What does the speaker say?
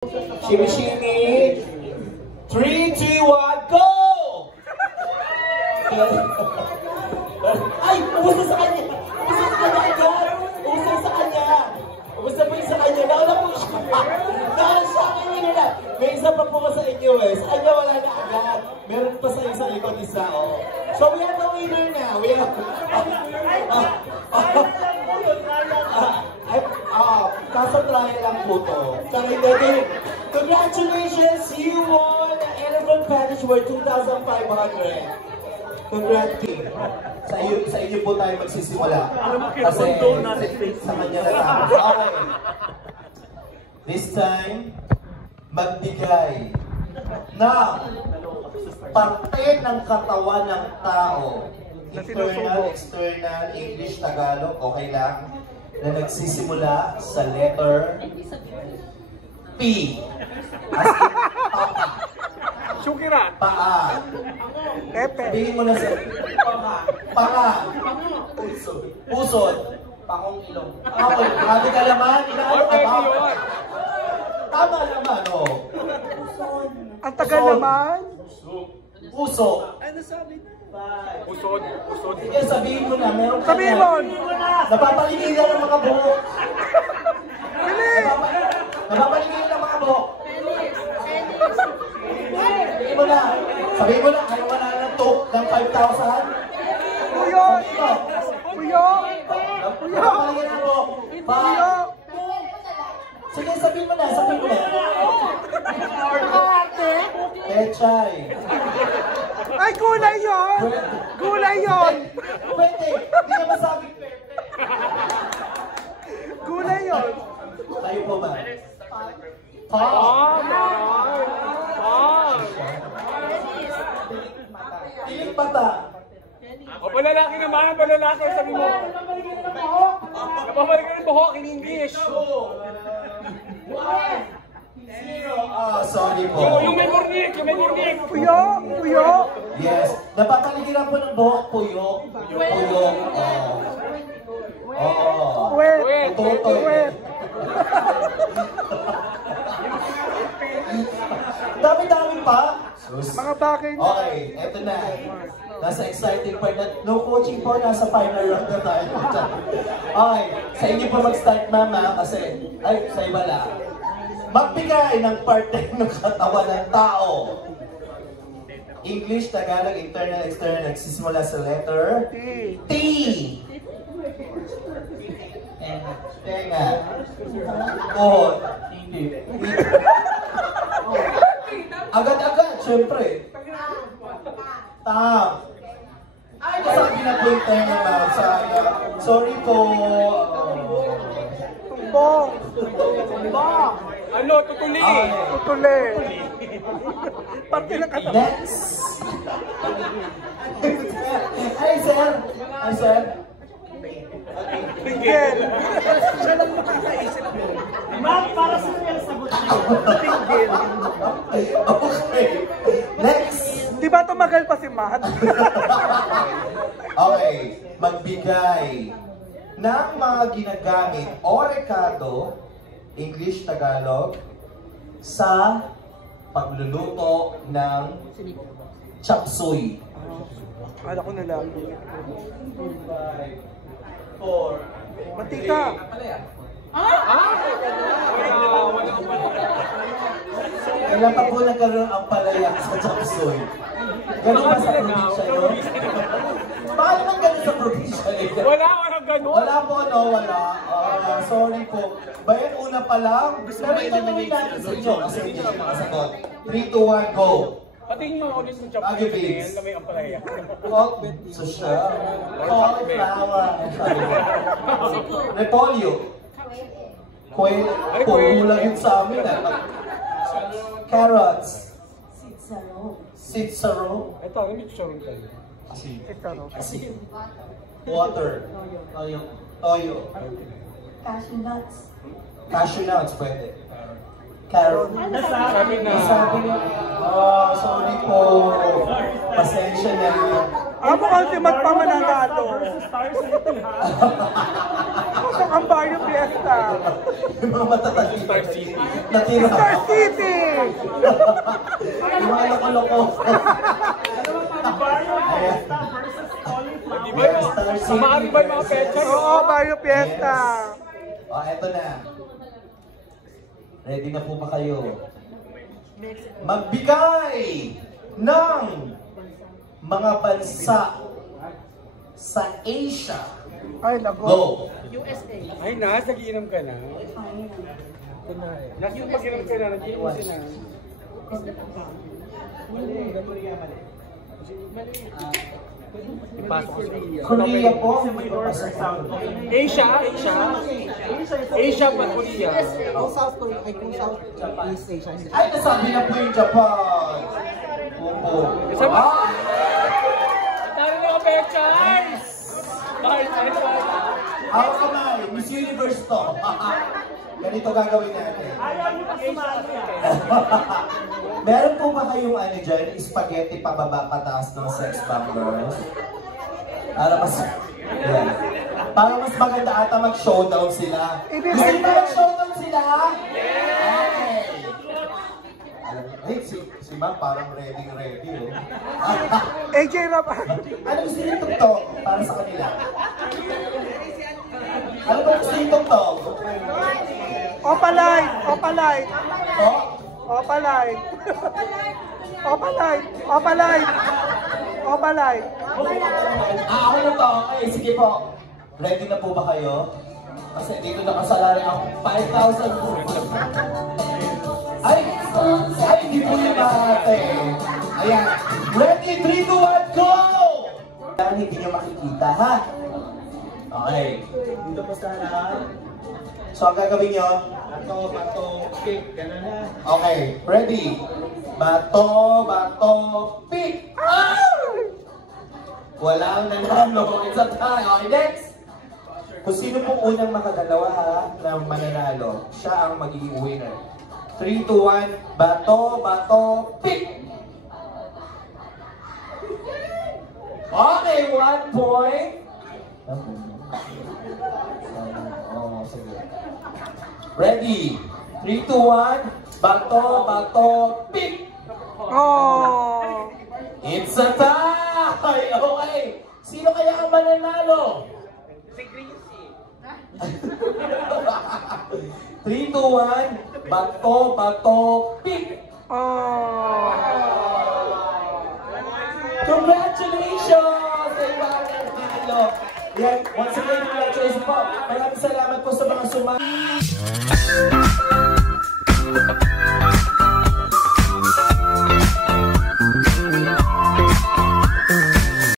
Shimmy, shimmy. 3, 2, 1, go! Ay! Ubus sa kanya! Ubus sa kanya agad! Ubus sa kanya! Ubus na po yung sa kanya. Nauna po siya. Nauna siya. Kanina. May isa pa po ko sa inyo eh. Sa kanya wala na agad. Meron pa sa isang likod isa. Oh. So we have the winner na. We have... Nasa trial lang po to. Congratulations! You won the Elephant Package worth 2,500. Congrats, team. Sa inyo po tayo magsisimula. Kasi sa kanya na lang. Okay. This time, magbigay ng parte ng katawan ng tao. Internal, external, English, Tagalog, okay lang. Na nagsisimula sa letter P. As in, papa. Shukira. Paa. Pepe. Sabihin mo na sa panga. Pusod. Pangong ilong. Okay, grabe ka naman. Tama naman, oh. Ang tagal naman. Puso. Ano sabi na? Pusod. Pusod. Sige, sabihin mo na. Meron ka sabihin mo. Napapaligilan ng mga buhok. Bilis. Napapaligilan ng mga buhok. Sabihin mo na. Sabihin mo na. Ayaw ka na ng tok ng 5,000. Puyo. Puyo. Napapaligilan ng buhok. Puyo. Sige, sabihin mo na. Sabihin mo na. Pechay. Ay, gulay yun! Gulay yun! Pwede! Hindi na masabi. Gulay yun! Tayo po ba? Pa! Piling mata. O, palalaki naman, palalaki, sabi mo. Napapaligiran ng buhok in English. 0. Sorry po. Yung may burnik, yung may burnik. Puyo, puyo. Yes. Napapaligiran po ng buhok, puyo. Puyo. Oo. Wet. Wet. Dami-dami pa. Mga bakit. Okay, eto na. Nasa exciting part na. No coaching po, nasa final round na tayo. Okay, sa inyo po mag-start, mama, kasi, ay, sa iba lang. Magbigay ng parte ng katawan ng tao. English, Tagalog, internal, external, nagsisimula sa letter T. Tenga. Oh, hindi. Agad-agad, syempre. Tam. Ay, nasabi na po yung tenga, ma'am. Sorry po. Tumbong. Tumbong. Ano? Tutuli. Tutuli. Pati na kata. Next. Ay, sir. Ay, sir. Tingel. Siya lang makakaisip mo. Ma'am, para sa kanya sagot niyo. Tingel. Okay. Next. Di ba tumagal pa si Matt? Okay. Magbigay ng mga ginagamit o rekado, English, Tagalog, sa pagluluto ng chapsuy. Kala ko na lang. 4. Mantika. Kailan pa po nagkaroon ang palaya sa chapsuy? Ganun ba sa probinsya nyo? Bakit nang ganun sa probinsya nyo? Walang ganun. Wala po, no? Wala. Sorry po. Bayan, una pa lang. Pero itanungin natin sa inyo kasi hindi siya makasagot. 3, 2, 1, go! Patingin mo ulit yung chapsuy na may ampalaya. So siya. Cauliflower. Repolyo. Puro lang yun sa amin. Carrots. Sitsaro. Ito, may chicharron tayo. Asin. Water. Toyo. Cashew nuts. Cashew nuts, pwede. Carrot. Sabi na. Sorry po. Pasensya na. Amo ultimate pa mananalo. Ang Barrio Fiesta. Yung mga matatag Star City. Natira. Star City! Yung mga loko-loko. Barrio Fiesta versus Cauliflower. Yes, Star City. Samahan ba yung mga pecha? Oo, Barrio Fiesta. Yes. O, eto na. Ready na po ba kayo? Magbigay ng mga bansa sa Asia. Ay, nago. Go! Ay, Nas, nagiinom ka na. Nas, pag-inom ka na, nagiinom ka na. Korea po. Asia. Asia pa, Korea. Kung South Korea, ay kung South East Asia. Ay, nasabi na po yung Japan. Opo. Kasama. Ah! Tara na ka, Pechas! Ako kamay, Miss Universe to. Ganito gagawin natin. Ayaw niyo pa sumali ah. Meron po ba kayong ano dyan, spaghetti pababa pataas ng sex bombers? Para mas... Yan. Para mas maganda ata mag-showdown sila. Gusto niyo ba mag-showdown sila? Okay. Ay, si Ma'am parang ready oh. AJ Rapan. Ano gusto niyo tugtog para sa kanila? Ano ba gusto niyo tugtog? Opalite. Opalite. Oh? Opalite. Opalite. Opalite. Opalite. Ako na to. Okay, sige po. Ready na po ba kayo? Kasi dito nakasalari ang 5,000. Ay, hindi po yung ate. Ayan. Ready, 3, 2, 1, go! Kailangan hindi nyo makikita, ha? Okay. Dito po sa harap. So, ang gagawin nyo? Bato, pick. Gano'n na. Okay, ready? Bato, pick! Walang nanalo. It's a tie. Okay, next. Kung sino pong unang makadalawa ha, na mananalo, siya ang magiging winner. 3, 2, 1, bato, pick! Okay, 1 point. Oh, sige. Ready? 3, 2, 1, bato, pick! Oh. It's a tie! Okay. Sino kaya ang mananalo? Si Gracie. 3, 2, 1, bato, pick! Oh. Congratulations! Sa ibang nanalo. Yan, once again, congratulations po. Maraming salamat po sa mga sumali.